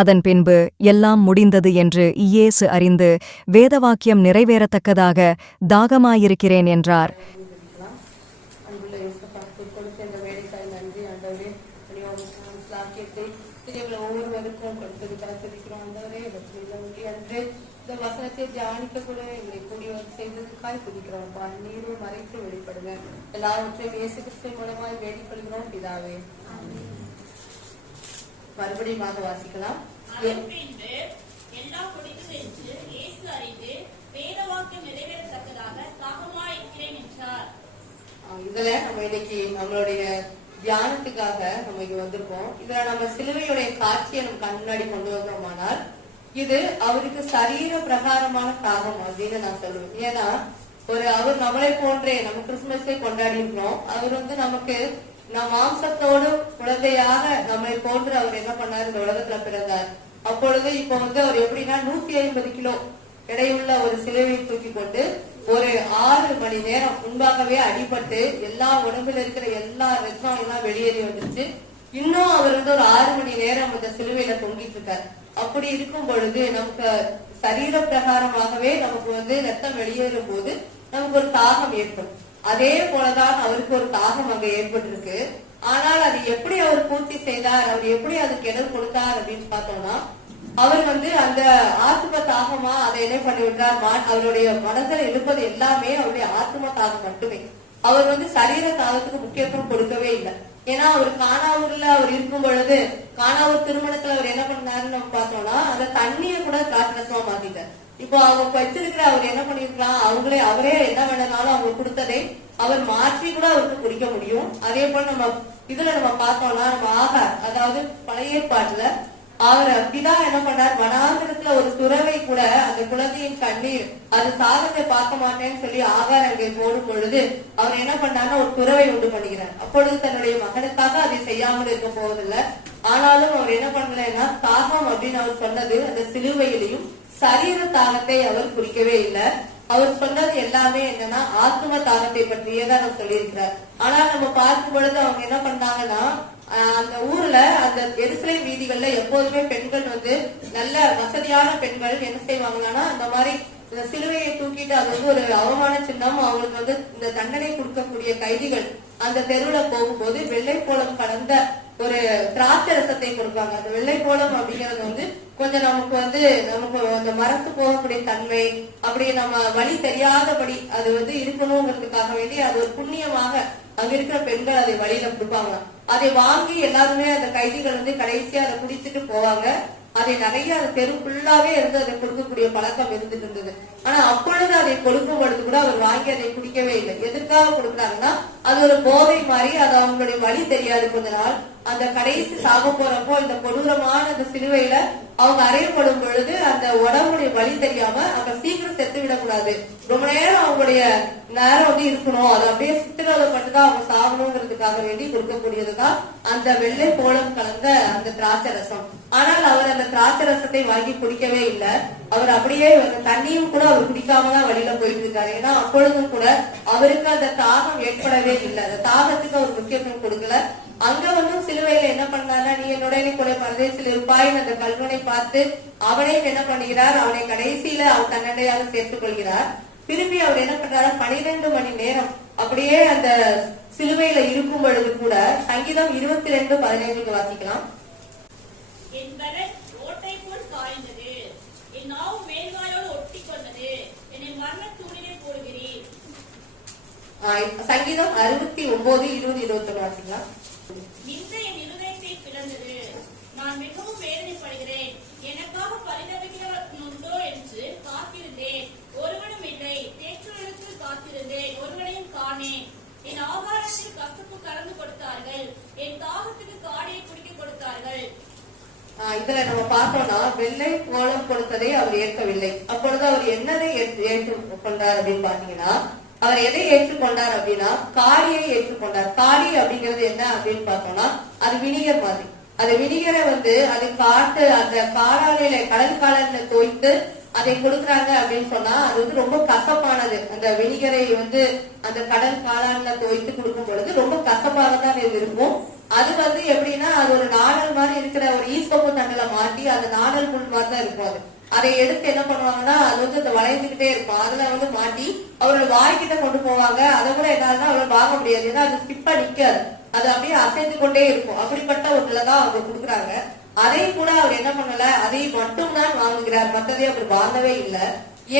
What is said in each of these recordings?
அதன் பின்பு எல்லாம் முடிந்தது என்று இயேசு அறிந்து வேதவாக்கியம் நிறைவேறத்தக்கதாக தாகமாயிருக்கிறேன் என்றார். இந்த வசனத்தை தியானிக்க கூட எங்களை நீரும் மறைத்து வெளிப்படுங்க எல்லாவற்றையும் இயேசு கிறிஸ்து மூலமாய் வேண்டிக்கொள்கிறோம் பிதாவே மறுபடியும் வாசிக்கலாம். என்று இயேசு அறிந்து நிறைவேறத்தக்கதாக தாகமாயிருக்கிறேன் என்றார். ஆஹ் இதுல நம்ம இன்னைக்கு நம்மளுடைய தியானத்துக்காக நம்ம இங்க வந்திருக்கோம். இதுல நம்ம சிலுவையுடைய காட்சியை நம்ம கண் முன்னாடி கொண்டு வந்தோமானால் இது அவருக்கு சரீர பிரகாரமான தாகம் அப்படின்னு நான் சொல்லுவேன். ஏன்னா ஒரு அவர் நம்மளை போன்றே நம்ம கிறிஸ்துமஸை கொண்டாடி இருக்கிறோம் அவர் வந்து நமக்கு நம் மாம்சத்தோடு குழந்தையாக நம்மை போன்று அவர் என்ன பண்ணார்? இந்த உலகத்துல பிறந்தார். அப்பொழுது இப்ப வந்து அவர் எப்படின்னா நூத்தி ஐம்பது கிலோ எடையுள்ள ஒரு சிலுவையை தூக்கி கொண்டு ஒரு ஆறு மணி நேரம் முன்பாகவே அடிபட்டு எல்லா உடம்புல இருக்கிற எல்லா ரத்தம் எல்லாம் வெளியேறி வந்துருச்சு. இன்னும் அவர் வந்து ஒரு ஆறு மணி நேரம் அந்த சிலுவையில தொங்கிட்டு இருக்கார். அப்படி இருக்கும் பொழுது நமக்கு சரீர பிரகாரமாகவே நமக்கு வந்து ரத்தம் வெளியேறும் போது நமக்கு ஒரு தாகம் ஏற்படும். அதே போலதான் அவருக்கு ஒரு தாகம் அங்க ஏற்பட்டிருக்கு. ஆனால் அது எப்படி அவர் பூர்த்தி செய்தார் அவர் எப்படி அதுக்கு இடம் கொடுத்தார் அப்படின்னு பார்த்தோம்னா அவர் வந்து அந்த ஆத்ம தாகமா அதை என்ன பண்ணி விட்டார் அவருடைய மனதில் இருப்பது எல்லாமே அவருடைய ஆத்ம தாகம் மட்டுமே. அவர் வந்து சரீர தாகத்துக்கு முக்கியத்துவம் கொடுக்கவே இல்லை. ஏன்னா அவர் காணாவூர்ல அவர் இருக்கும் பொழுது காணாவூர் திருமணத்துல அவர் என்ன பண்ணாருன்னு நம்ம பார்த்தோம்னா அந்த தண்ணியை கூட திராட்சரசமா மாத்திட்டார் இப்போ அவங்க வச்சிருக்கிற அவர் என்ன பண்ணிருக்கலாம் அவங்களே அவரே என்ன வேணும்னாலும் அவங்க கொடுத்ததை அவர் மாற்றி கூட அவருக்கு குடிக்க முடியும். அதே போல நம்ம இதுல நம்ம பார்த்தோம்னா நம்ம ஆகார் அதாவது பழைய ஏற்பாட்டுல அவர் அப்படிதான் என்ன பண்ணார்? வனாந்திரத்துல ஒரு துறவை கூட அந்த குழந்தையின் கண்ணீர் அது சாதத்தை பார்க்க மாட்டேன்னு சொல்லி ஆகார் அங்கே போடும் பொழுது அவர் என்ன பண்ணார்னா ஒரு துறவை உண்டு பண்ணுகிறார் அப்பொழுது தன்னுடைய மகனுக்காக அதை செய்யாமல் இருக்க போவதில்லை. ஆனாலும் அவர் என்ன பண்ணலைன்னா தாகம் அப்படின்னு அவர் சொன்னது அந்த சிலுவையிலையும் சரீர தாகத்தை அவர் குறிக்கவே இல்லை. அவர் சொன்னது எல்லாமே என்னன்னா ஆத்ம தாகத்தை பற்றியே தான் அவர் சொல்லியிருக்கிறார். ஆனா நம்ம பார்க்கும் பொழுது அவங்க என்ன பண்ணாங்கன்னா அந்த ஊர்ல அந்த எருசலேம் வீதிகள்ல எப்போதுமே பெண்கள் வந்து நல்ல வசதியான பெண்கள் என்ன செய்வாங்கன்னா அந்த மாதிரி இந்த சிலுவையை தூக்கிட்டு அது வந்து ஒரு அவமான சின்னம் அவங்களுக்கு வந்து இந்த தண்டனை கொடுக்கக்கூடிய கைதிகள் அந்த தெருவுல போகும்போது வெள்ளை கோலம் கலந்த ஒரு திராட்சை ரசத்தை கொடுப்பாங்க. அந்த வெள்ளை கோலம் அப்படிங்கிறது வந்து கொஞ்சம் நமக்கு வந்து நமக்கு அந்த மரத்து போகக்கூடிய தன்மை அப்படி நம்ம வழி தெரியாதபடி அது வந்து இருக்கணுங்கிறதுக்காக வேண்டி அது ஒரு புண்ணியமாக அங்க இருக்கிற பெண்கள் அதை வழியில கொடுப்பாங்க அதை வாங்கி எல்லாருமே அந்த கைதிகள் வந்து கடைசியா அதை குடிச்சிட்டு போவாங்க. அதை நிறைய அந்த தெரு ஃபுல்லாவே இருந்து அதை கொடுக்கக்கூடிய பழக்கம் இருந்துட்டு இருந்தது. ஆனா அப்பொழுது அதை கொடுக்கும் பொழுது கூட அவர் வாங்கி அதை குடிக்கவே இல்லை. எதற்காக கொடுக்குறாங்கன்னா அது ஒரு போதை மாதிரி அது அவங்களுடைய வழி தெரியாது. கொஞ்ச நாள் அந்த கடைசி சாக போறப்போ இந்த கொடூரமான அந்த சிலுவையில அவங்க அறையப்படும் பொழுது அந்த உடம்புடைய வழி தெரியாம அங்க சீக்கிரம் செத்து விடக்கூடாது ரொம்ப நேரம் அவங்களுடைய நேரம் வந்து இருக்கணும். அது அப்படியே சித்திரவதைப்பட்டு கண்டிப்பா அவங்க சாகணுங்கிறதுக்காக வேண்டி கொடுக்கக்கூடியதுதான் அந்த வெள்ளை கோலம் கலந்த அந்த திராட்சை ரசம். ஆனால் அவர் அந்த திராட்சை ரசத்தை வாங்கி குடிக்கவே இல்லை. அவர் அப்படியே தண்ணியும் கூட அவர் குடிக்காம தான் வழியில போயிட்டு இருக்காரு. ஏன்னா அப்பொழுதும் கூட அவருக்கு அந்த தாகம் ஏற்படவே இல்லை. அந்த தாகத்துக்கு அவர் முக்கியத்துவம் கொடுக்கல. அங்க வந்து சிலுவையில என்ன பண்ணாருன்னா நீ என்னோட கொலை பரதேசில் இருப்பாயின் அந்த கல்வனை பார்த்து அவனையும் என்ன பண்ணுகிறார்? அவனை கடைசியில அவர் தன்னண்டையாக சேர்த்துக் கொள்கிறார். திரும்பி அவர் என்ன பண்றாரு பனிரெண்டு மணி நேரம் அப்படியே அந்த சிலுவையில இருக்கும் பொழுது கூட சங்கீதம் இருபத்தி ரெண்டு பதினைந்துக்கு வாசிக்கலாம். என் பலன் ஓட்டை போல் காய்ந்தது. என் நாவு மேல்வாயோடு ஒட்டி கொண்டது என்னை மரண தூணிலே போடுகிறேன் ஆஹ் சங்கீதம் அறுபத்தி ஒன்பது இருபது இருபத்தொன்னு வாசிக்கலாம் நின்ற என் இருதயத்தை பிளந்தது நான் மிகவும் வேதனைப்படுகிறேன். எனக்காக பரிதவிக்கிறவன் உண்டோ என்று காத்திருந்தேன். ஒருவனும் இல்லை. தேற்றுவதற்கு காத்திருந்தேன். ஒருவனையும் காணேன். என் ஆகாரத்தில் கசப்பு கலந்து கொடுத்தார்கள். என் தாகத்துக்கு காடையை குடிக்க கொடுத்தார்கள். இதுல நம்ம பார்த்தோம்னா வெள்ளை கோலம் கொடுத்ததை அவர் ஏற்கவில்லை. அப்பொழுது அவர் என்னதை ஏற்று அப்படின்னு பாத்தீங்கன்னா அவர் எதை ஏற்றுக்கொண்டார் அப்படின்னா காரியை ஏற்றுக்கொண்டார். காரி அப்படிங்கிறது என்ன அப்படின்னு பார்த்தோம்னா அது வினிகர் மாதிரி. அது வினிகரை வந்து அது காட்டு அந்த காராலையில கடல் காலர்ல தோய்த்து அதை கொடுக்குறாங்க அப்படின்னு சொன்னா அது வந்து ரொம்ப கசப்பானது. அந்த வினிகரை வந்து அந்த கடல் காளான்ல தோய்த்து கொடுக்கும் பொழுது ரொம்ப கசப்பாக தான் இது இருக்கும். அது வந்து எப்படின்னா அது ஒரு நாடல் மாதிரி இருக்கிற ஒரு ஈஸ்வப்பு தண்டுல மாட்டி அந்த நாடல் புல் மாதிரி தான் இருக்கும் அது. அதை எடுத்து என்ன பண்ணுவாங்கன்னா அது வந்து அந்த வளைந்துகிட்டே இருக்கும். அதுல வந்து மாட்டி அவரோட வாய்க்கிட்ட கொண்டு போவாங்க. அதை கூட என்னாலதான் அவரால் வாங்க முடியாது. ஏன்னா அது ஸ்கிப்பா நிக்காது. அது அப்படியே அசைந்து கொண்டே இருக்கும். அப்படிப்பட்ட ஒன்றுல தான் அவங்க கொடுக்குறாங்க. அதையும் கூட அவர் என்ன பண்ணல அதை மட்டும் தான் வாங்குகிறார். மற்றதை அவர் வாங்கவே இல்லை.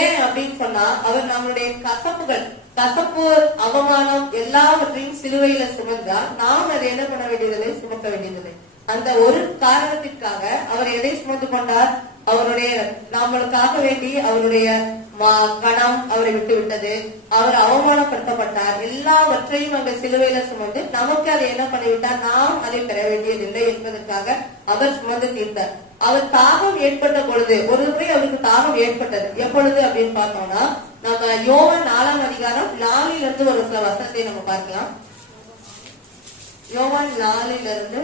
ஏன் அப்படின்னு சொன்னா அவர் நம்மளுடைய கசப்புகள் கசப்பு அவமானம் எல்லாவற்றையும் சிலுவையில சுமந்தால் நாம் அதை என்ன பண்ண வேண்டியதில்லை? சுமக்க வேண்டியதில்லை. அந்த ஒரு காரணத்திற்காக அவர் எதை சுமந்து கொண்டார்? அவருடைய நம்மளுக்காக வேண்டி அவருடைய கணம் அவரை விட்டு விட்டது அவர் அவமானப்படுத்தப்பட்டார். எல்லாவற்றையும் அந்த சிலுவையில சுமந்து நமக்கு அதை என்ன பண்ணிவிட்டார்? நாம் அதை பெற வேண்டியதில்லை என்பதற்காக அவர் சுமந்து தீர்த்தார். அவர் தாகம் ஏற்பட்ட பொழுது ஒரு முறை அவருக்கு தாகம் ஏற்பட்டது. எப்பொழுது அப்படின்னு பார்த்தோம்னா நம்ம யோகன் நாலாம் அதிகாரம் நாலில இருந்து ஒரு சில வசனத்தை நம்ம பார்க்கலாம். யோகன் நாலில இருந்து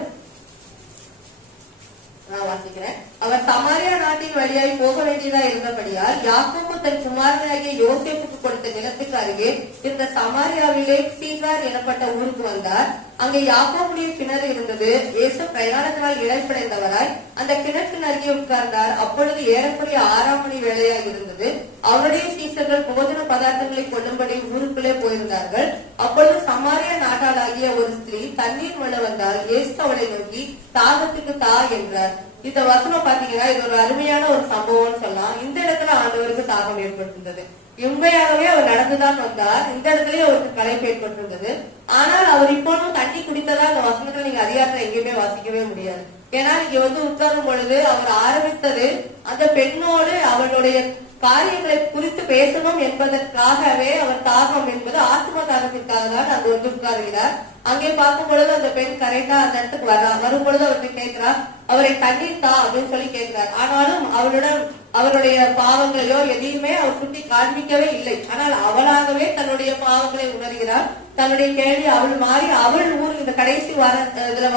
நான் வாசிக்கிறேன். அவர் சமாரியா நாட்டின் வழியாய் போக வேண்டியதா இருந்தபடியால் யாக்கோபு தன் குமாரனாகிய யோசேப்புக்கு கொடுத்த நிலத்துக்கு அருகே இருந்த சமாரியாவிலே சீகார் எனப்பட்ட ஊருக்கு வந்தார். அங்கே யாக்கோபுடைய கிணறு இருந்தது. இயேசு பிரயாணத்தினால் இழப்படைந்தவராய் அந்த கிணற்றின் அருகே உட்கார்ந்தார். அப்பொழுது ஏறக்குறைய ஆறாம் மணி வேளையாக இருந்தது. அவருடைய சீசர்கள் போஜன பதார்த்தங்களை கொள்ளும்படி ஊருக்குள்ளே போயிருந்தார்கள். அப்பொழுது சமாரியா நாட்டாளாகிய ஒரு ஸ்திரீ தண்ணீர் மழை வந்தால் இயேசு அவளை நோக்கி தாகத்துக்கு தா என்றார். இந்த வசனம் பாத்தீங்கன்னா இது ஒரு அருமையான ஒரு சம்பவம்னு சொல்லலாம். இந்த இடத்துல ஆண்டவருக்கு தாகம் ஏற்பட்டிருந்தது. உண்மையாகவே அவர் நடந்துதான் வந்தார். இந்த இடத்துலயே அவருக்கு களைப்பு ஏற்பட்டிருந்தது. ஆனால் அவர் இப்போதும் தண்ணி குடித்ததா அந்த வசனத்துல நீங்க அதிகாரத்துல எங்கேயுமே வாசிக்கவே முடியாது. ஏன்னா நீங்க வந்து உட்காரும் பொழுது அவர் ஆரம்பித்தது அந்த பெண்ணோடு அவளுடைய காரியங்களை குறித்து பேசணும் என்பதற்காகவே அவர் தாகம் என்பது ஆத்ம தாகத்திற்காக தான் அங்கு வந்து உட்காருகிறார். அங்கே பார்க்கும் பொழுது அந்த பெண் கரெக்டா அந்த இடத்துக்கு வரா வரும் பொழுது அவருக்கு கேட்கிறார் அவரை தண்ணீர் தா அப்படின்னு சொல்லி கேட்கிறார். ஆனாலும் அவளுடன் அவருடைய பாவங்களையோ எதையுமே அவர் சுட்டி காண்பிக்கவே இல்லை. ஆனால் அவளாகவே தன்னுடைய பாவங்களை உணர்கிறார். தன்னுடைய கேள்வி அவள் மாறி அவள் ஊர் இந்த கடைசி வார இதுல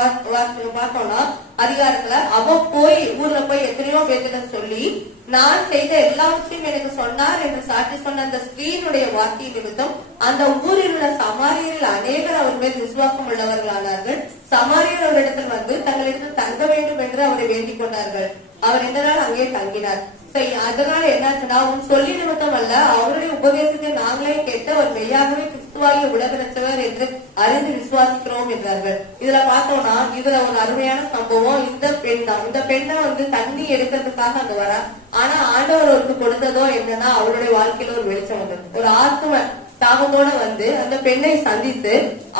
பார்த்தோம்னா அதிகாரத்துல அவ போய் ஊர்ல போய் எத்தனையோ பேர்த்திடம் சொல்லி நான் செய்த எல்லாவற்றையும் எனக்கு சொன்னார் என்று சாட்சி சொன்ன அந்த ஸ்திரீனுடைய வார்த்தை நிமித்தம் அந்த ஊரில் உள்ள சமாரியரில் அநேகர் அவர் மேல் விசுவாசம் உள்ளவர்களானார்கள். சமாரியர் அவரிடத்தில் வந்து தங்களிடத்தில் தங்க வேண்டும் என்று அவரை வேண்டிக் கொண்டார்கள். அவர் இந்த நாள் அங்கே தங்கினார். சரி அதனால என்னாச்சுன்னா உன் சொல்லி நிமித்தம் அல்ல அவருடைய உபதேசத்தை நாங்களே கேட்டு அவர் மெய்யாகவே கிறிஸ்துவாகிய உலக என்று அறிந்து விசுவாசிக்கிறோம் என்றார்கள். இதுல பார்த்தோம்னா இதுல ஒரு அருமையான சம்பவம். இந்த பெண் தான். இந்த பெண்ணை வந்து தண்ணி எடுக்கிறதுக்காக அங்க வரா. ஆனா ஆண்டவர் அவருக்கு கொடுத்ததோ என்னன்னா அவளுடைய வாழ்க்கையில ஒரு வெளிச்சம் வந்தது. ஒரு ஆத்ம தாகத்தோட வந்து அந்த பெண்ணை சந்தித்து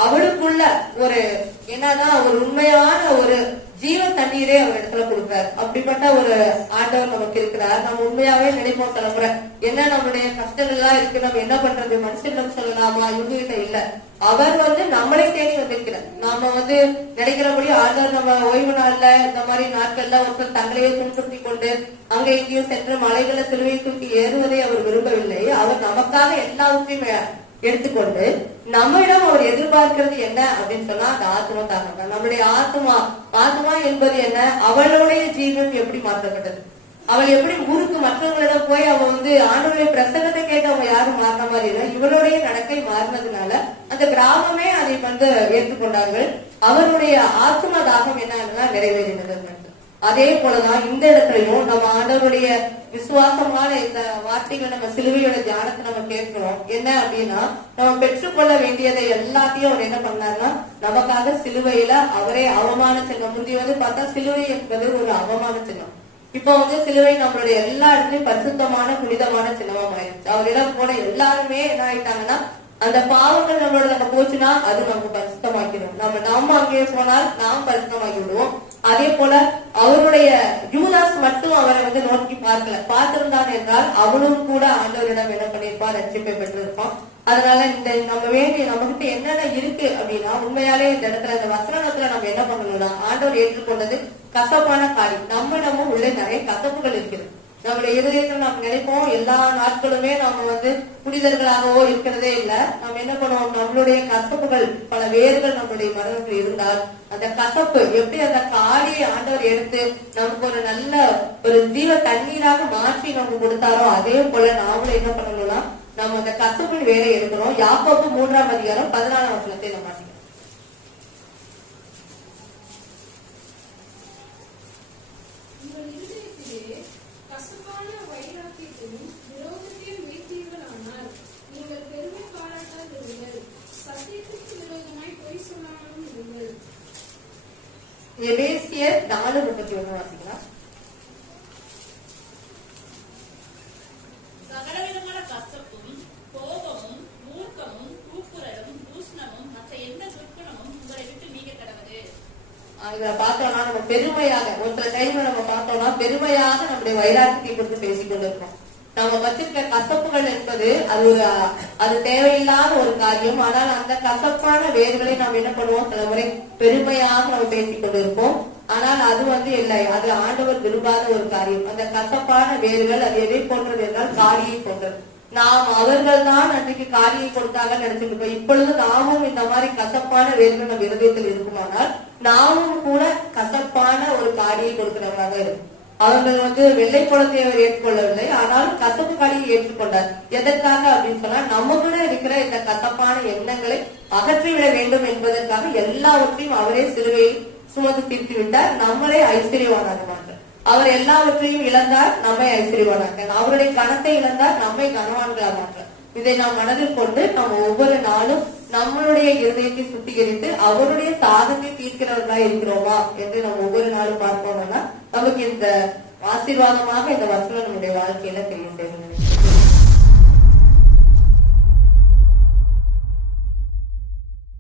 அவளுக்குள்ள ஒரு என்னன்னா ஒரு உண்மையான ஒரு ஜீவ தண்ணீரே அவர் இடத்துல கொடுக்கிறார் அப்படிப்பட்ட ஒரு ஆண்டவர் நமக்கு இருக்கிறார். நம்ம உண்மையாவே நினைப்போம் சில முறை என்ன நம்மளுடைய கஷ்டங்கள் எல்லாம் இருக்கு நம்ம என்ன பண்றது? மனுஷனிடம் சொல்லலாமா? இவங்க கிட்ட இல்ல. அவர் வந்து நம்மளை தேடி வந்திருக்கிறார். நாம வந்து நினைக்கிறபடி ஆண்டவர் நம்ம ஓய்வு நாள்ல இந்த மாதிரி நாட்கள்ல ஒருத்தர் தங்களையே துன்புறுத்தி கொண்டு அங்க இங்கேயும் சென்று மலைகளை சிலுவை தூக்கி ஏறுவதை அவர் விரும்பவில்லை. அவர் நமக்காக எல்லாவற்றையும் எடுத்துக்கொண்டு நம்மிடம் அவர் எதிர்பார்க்கிறது என்ன அப்படின்னு சொன்னா அந்த ஆத்மா தாகம் தான் நம்முடைய ஆத்மா ஆத்மா என்பது என்ன? அவளுடைய ஜீவன் எப்படி மாற்றப்பட்டது? அவள் எப்படி ஊருக்கு மற்றவங்களிடம் போய் அவ வந்து ஆண்டவருடைய பிரசங்கத்தை கேட்டு அவங்க யாரும் மாறின மாதிரி இல்லை. இவளுடைய நடக்கை மாறினதுனால அந்த கிராமமே அதை வந்து ஏற்றுக்கொண்டார்கள் அவருடைய ஆத்மா தாகம் என்னன்னா நிறைவேறினது. அதே போலதான் இந்த இடத்துலயும் நம்ம ஆண்டவருடைய விசுவாசமான இந்த வார்த்தைகளை நம்ம சிலுவையோட தியானத்தை நம்ம கேட்கிறோம். என்ன அப்படின்னா நம்ம பெற்றுக்கொள்ள வேண்டியதை எல்லாத்தையும் அவர் என்ன பண்ணாருன்னா நமக்காக சிலுவையில அவரே அவமான சின்னம். முந்தி வந்து பார்த்தா சிலுவை என்பது ஒரு அவமான சின்னம். இப்போ வந்து சிலுவை நம்மளுடைய எல்லா இடத்துலயும் பரிசுத்தமான புனிதமான சின்னமா மாறிடுச்சு. அவரிடம் போன எல்லாருமே என்ன ஆயிட்டாங்கன்னா அந்த பாவங்கள் நம்மளோட நம்ம போச்சுன்னா அது நமக்கு பரிசுத்தமாக்கிடும். நம்ம நாம அங்கேயே போனால் நாம் பரிசுத்தமாக்கி விடுவோம் அதே போல அவருடைய யூதாஸ் மட்டும் அவரை வந்து நோக்கி பார்க்கல. பார்த்திருந்தான் என்றால் அவனும் கூட ஆண்டவரிடம் என்ன பண்ணியிருப்பான் ரட்சிப்பை பெற்றிருப்பான். அதனால இந்த நம்ம வேண்டிய நம்ம கிட்ட என்னென்ன இருக்கு அப்படின்னா உண்மையாலே இந்த இடத்துல இந்த வசனத்துல நம்ம என்ன பண்ணணும்னா ஆண்டவர் ஏற்றுக்கொண்டது கசப்பான காரியம். நம்ம உள்ளே நிறைய கசப்புகள் இருக்குது. நம்மளுடைய இருதயத்தில் நாம் நினைப்போம் எல்லா நாட்களுமே நாம வந்து புனிதர்களாகவோ இருக்கிறதே இல்லை. நாம் என்ன பண்ணுவோம்? நம்மளுடைய கசப்புகள் பல வேர்கள் நம்மளுடைய மனதில் இருந்தால் அந்த கசப்பு எப்படி அந்த காலியை ஆண்டவர் எடுத்து நமக்கு ஒரு நல்ல ஒரு ஜீவ தண்ணீராக மாற்றி நமக்கு கொடுத்தாரோ அதே போல நாமளும் என்ன பண்ணணும்னா நம்ம அந்த கசப்பின் வேலை எடுக்கிறோம். யாக்கோப்பு மூன்றாம் அதிகாரம் பதினாலாம் வருஷத்தை நம்ம எபேசியர் நாலு முப்பத்தி ஒண்ணு வாசிக்கலாம். சகலவிதமான கசப்பும் கோபமும் மூர்க்கமும் கூக்குரலும் தூஷணமும் மற்ற எந்த துர்க்குணமும் உங்களை விட்டு நீங்க கடவுது. இதுல பார்த்தோம்னா நம்ம பெருமையாக ஒரு டைம்ல நம்ம பார்த்தோம்னா பெருமையாக நம்முடைய வைராக்கியத்தை குறித்து பேசிக் கொண்டிருக்கோம் நம்ம வச்சிருக்க கசப்புகள் என்பது அது ஒரு அது தேவையில்லாத ஒரு காரியம். ஆனால் அந்த கசப்பான வேர்களை நாம் என்ன பண்ணுவோம்? சில முறை பெருமையாக நம்ம பேசிக் கொண்டிருப்போம். ஆனால் அது வந்து இல்லை. அது ஆண்டவர் விரும்பாத ஒரு காரியம். அந்த கசப்பான வேர்கள் அது எதை போன்றது என்றால் காரியை போன்றது. நாம் அவர்கள் தான் அன்றைக்கு காரியை கொடுத்தாங்க நினைச்சுட்டு இருப்போம். இப்பொழுது நாமும் இந்த மாதிரி கசப்பான வேர்கள் நம் இருதயத்தில் இருக்குமானால் நாமும் கூட கசப்பான ஒரு காரியை கொடுக்கிறவங்களாக இருக்கும் அவர்கள் வந்து வெள்ளை குளத்தை அவர் ஏற்றுக்கொள்ளவில்லை. ஆனால் கசப்பு காரியை ஏற்றுக்கொண்டார். எதற்காக அப்படின்னு சொன்னா நமக்குள்ள இருக்கிற இந்த கசப்பான எண்ணங்களை அகற்றிவிட வேண்டும் என்பதற்காக எல்லாவற்றையும் அவரே சிலுவையில் சுமந்து தீர்த்து விட்டார் நம்மளே ஐஸ்வர்யவானாக அவர் எல்லாவற்றையும் இழந்தார் நம்மை ஐஸ்வர்யவானாக்க. அவருடைய கணத்தை இழந்தார் நம்மை கனவான்களாக இதை நாம் மனதில் கொண்டு நாம் ஒவ்வொரு நாளும் நம்மளுடைய இருதயத்தை சுத்திகரித்து அவருடைய தாகத்தை தீர்க்கிறவர்களா இருக்கிறோமா என்று நாம் ஒவ்வொரு நாளும் பார்ப்போம்னா நமக்கு இந்த ஆசீர்வாதமாக இந்த வசனம் நம்முடைய வாழ்க்கையில தெரியும்